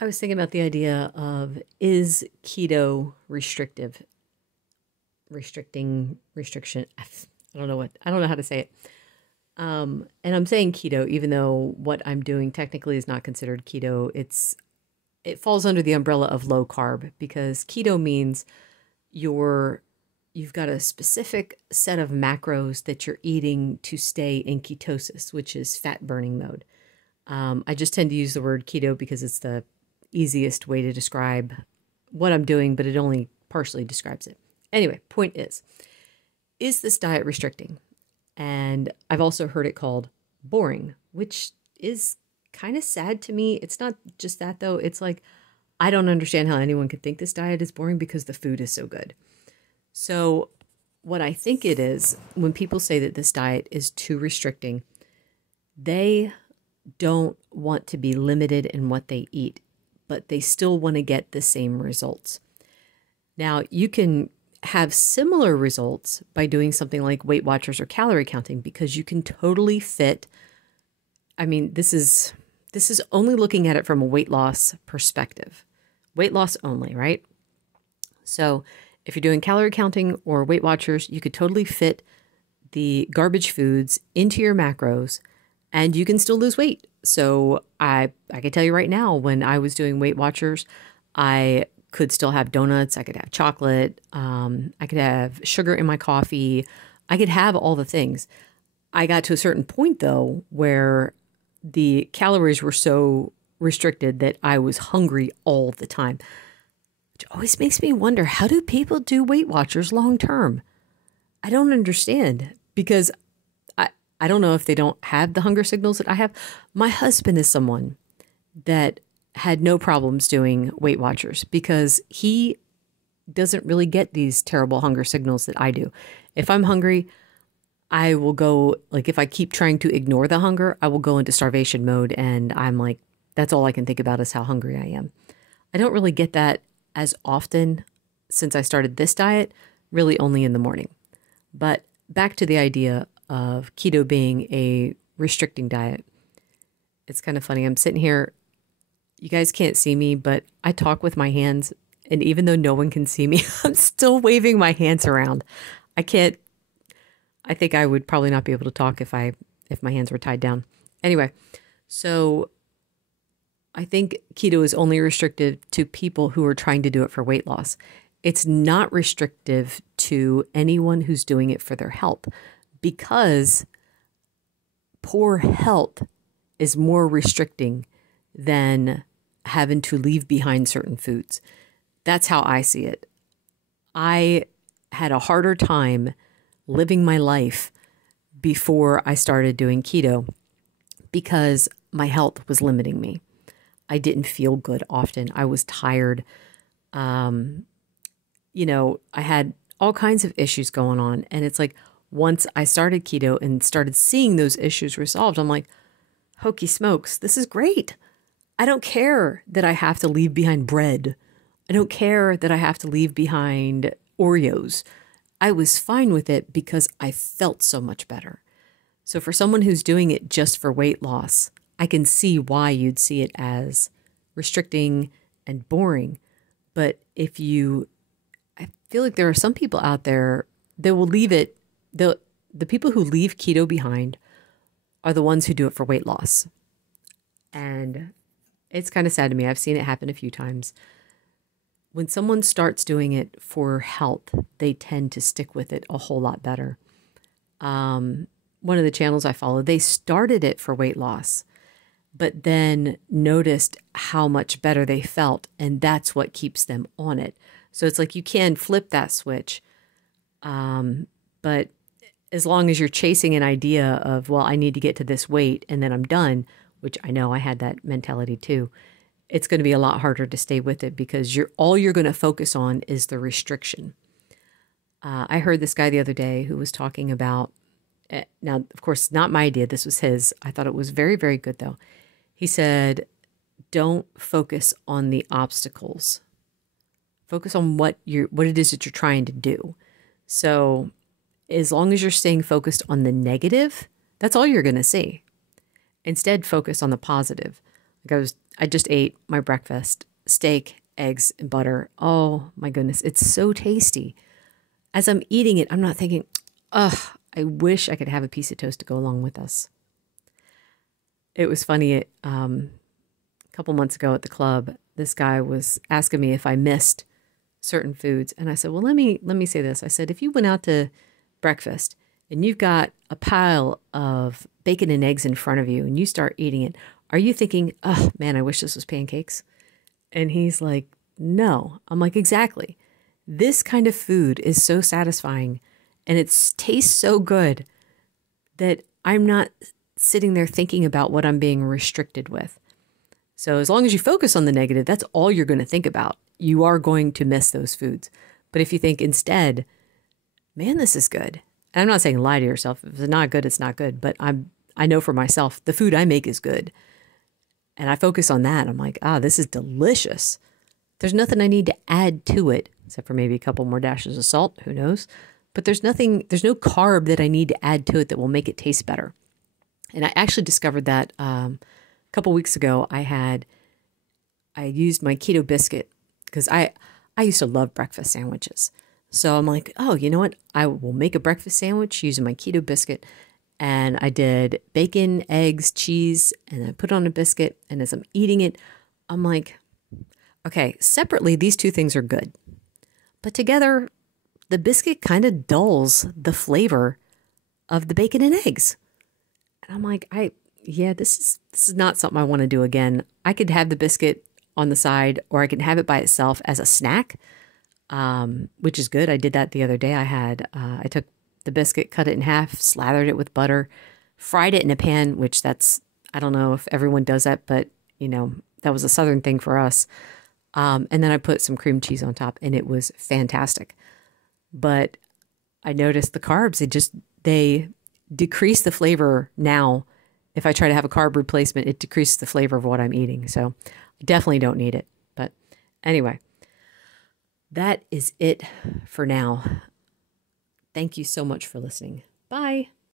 I was thinking about the idea of, is keto restrictive? Restriction. I don't know how to say it. And I'm saying keto, even though what I'm doing technically is not considered keto. It falls under the umbrella of low carb, because keto means you've got a specific set of macros that you're eating to stay in ketosis, which is fat burning mode. I just tend to use the word keto because it's the easiest way to describe what I'm doing, but it only partially describes it. Anyway, point is this diet restricting? And I've also heard it called boring, which is kind of sad to me. It's not just that though. It's like, I don't understand how anyone could think this diet is boring because the food is so good. So what I think it is, when people say that this diet is too restricting, they don't want to be limited in what they eat, but they still want to get the same results. Now, you can have similar results by doing something like Weight Watchers or calorie counting, because you can totally fit. I mean, this is only looking at it from a weight loss perspective. Weight loss only, right? So if you're doing calorie counting or Weight Watchers, you could totally fit the garbage foods into your macros and you can still lose weight. So I can tell you right now, when I was doing Weight Watchers, I could still have donuts. I could have chocolate. I could have sugar in my coffee. I could have all the things. I got to a certain point though, where the calories were so restricted that I was hungry all the time, which always makes me wonder, how do people do Weight Watchers long term? I don't understand, because I don't know if they don't have the hunger signals that I have. My husband is someone that had no problems doing Weight Watchers because he doesn't really get these terrible hunger signals that I do. If I'm hungry, I will go, like, if I keep trying to ignore the hunger, I will go into starvation mode. And I'm like, that's all I can think about is how hungry I am. I don't really get that as often since I started this diet, really only in the morning. But back to the idea of keto being a restricting diet. It's kind of funny. I'm sitting here. You guys can't see me, but I talk with my hands. And even though no one can see me, I'm still waving my hands around. I think I would probably not be able to talk if my hands were tied down. Anyway, so I think keto is only restricted to people who are trying to do it for weight loss. It's not restrictive to anyone who's doing it for their health, because poor health is more restricting than having to leave behind certain foods. That's how I see it. I had a harder time living my life before I started doing keto because my health was limiting me. I didn't feel good often. I was tired. I had all kinds of issues going on. And it's like, once I started keto and started seeing those issues resolved, I'm like, hokey smokes, this is great. I don't care that I have to leave behind bread. I don't care that I have to leave behind Oreos. I was fine with it because I felt so much better. So for someone who's doing it just for weight loss, I can see why you'd see it as restricting and boring. But I feel like there are some people out there that will leave it. The people who leave keto behind are the ones who do it for weight loss. And it's kind of sad to me. I've seen it happen a few times. When someone starts doing it for health, they tend to stick with it a whole lot better. One of the channels I follow, they started it for weight loss, but then noticed how much better they felt. And that's what keeps them on it. So it's like you can flip that switch. But as long as you're chasing an idea of, well, I need to get to this weight and then I'm done, which I know I had that mentality too, it's going to be a lot harder to stay with it because all you're going to focus on is the restriction. I heard this guy the other day who was talking about, now, of course, not my idea. This was his. I thought it was very, very good though. He said, don't focus on the obstacles. Focus on what it is that you're trying to do. So as long as you're staying focused on the negative, that's all you're going to see. Instead, focus on the positive. Like I just ate my breakfast, steak, eggs, and butter. Oh my goodness, it's so tasty. As I'm eating it, I'm not thinking, ugh, I wish I could have a piece of toast to go along with this. It was funny, a couple months ago at the club, this guy was asking me if I missed certain foods. And I said, well, let me say this. I said, if you went out to breakfast and you've got a pile of bacon and eggs in front of you and you start eating it, are you thinking, oh man, I wish this was pancakes? And he's like, no. I'm like, exactly. This kind of food is so satisfying and it tastes so good that I'm not sitting there thinking about what I'm being restricted with. So as long as you focus on the negative, that's all you're going to think about. You are going to miss those foods. But if you think instead, man, this is good. And I'm not saying lie to yourself. If it's not good, it's not good. But I know for myself, the food I make is good. And I focus on that. I'm like, this is delicious. There's nothing I need to add to it, except for maybe a couple more dashes of salt. Who knows? But there's no carb that I need to add to it that will make it taste better. And I actually discovered that a couple weeks ago. I used my keto biscuit because I used to love breakfast sandwiches. So I'm like, oh, you know what? I will make a breakfast sandwich using my keto biscuit. And I did bacon, eggs, cheese, and I put it on a biscuit. And as I'm eating it, I'm like, okay, separately, these two things are good. But together, the biscuit kind of dulls the flavor of the bacon and eggs. And I'm like, this is not something I want to do again. I could have the biscuit on the side, or I can have it by itself as a snack, which is good. I did that the other day. I took the biscuit, cut it in half, slathered it with butter, fried it in a pan, which I don't know if everyone does that, but that was a Southern thing for us. And then I put some cream cheese on top and it was fantastic. But I noticed the carbs, they decrease the flavor now. If I try to have a carb replacement, it decreases the flavor of what I'm eating. So I definitely don't need it. But anyway, that is it for now. Thank you so much for listening. Bye.